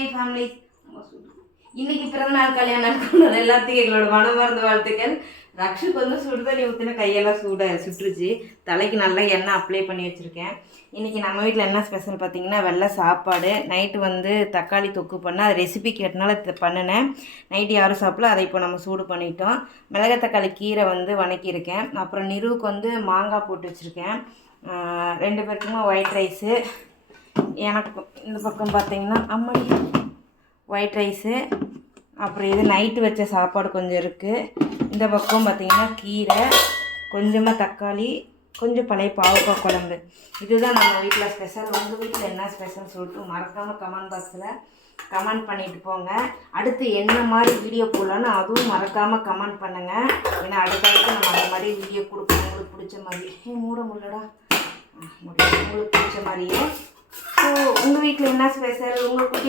Happy family. இன்னைக்கு பிறந்தநாள் கல்யாணம் கொண்டாட எல்லாத்துக்கும் எங்களோட மனமார்ந்த வாழ்த்துக்கள். ரக்ஷுக்கு வந்து சுடுதண்ணி ஊற்றின கையெல்லாம் சுட்டுருச்சு. தலைக்கு நல்லா எண்ணெய் அப்ளை பண்ணி வச்சுருக்கேன். இன்றைக்கி நம்ம வீட்டில் என்ன ஸ்பெஷல் பார்த்தீங்கன்னா வெள்ளை சாப்பாடு. நைட்டு வந்து தக்காளி தொக்கு பண்ணால் அது ரெசிபி கேட்டனால பண்ணினேன். நைட்டு யாரும் சாப்பிடல, அதை இப்போ நம்ம சூடு பண்ணிட்டோம். மிளகா தக்காளி கீரை வந்து வணக்கியிருக்கேன். அப்புறம் நிறுவுக்கு வந்து மாங்காய் போட்டு வச்சுருக்கேன். 2 பேருக்குமே ஒயிட் ரைஸு. எனக்கு இந்த பக்கம் பார்த்தீங்கன்னா அம்மணி ஒயிட் ரைஸு. அப்புறம் இது நைட்டு வச்ச சாப்பாடு கொஞ்சம் இருக்குது. இந்த பக்கம் பார்த்திங்கன்னா கீரை, கொஞ்சமாக தக்காளி, கொஞ்சம் பழைய பாவக்காய் குழம்பு. இதுதான் நம்ம வீட்டில் ஸ்பெஷல். உங்கள் வீட்டில் என்ன ஸ்பெஷல் சொல்லிட்டு மறக்காமல் கமெண்ட் பாக்ஸில் கமெண்ட் பண்ணிட்டு போங்க. அடுத்து என்ன மாதிரி வீடியோ போடலான்னு அதுவும் மறக்காமல் கமெண்ட் பண்ணுங்கள். ஏன்னா அடுத்தடுத்து நம்ம அந்த மாதிரி வீடியோ கொடுப்போம் உங்களுக்கு பிடிச்ச மாதிரி. மூட முடியலடா, உங்களுக்கு பிடிச்ச மாதிரியே. ஸோ உங்கள் வீட்டில் என்ன ஸ்பெஷல், உங்களுக்கு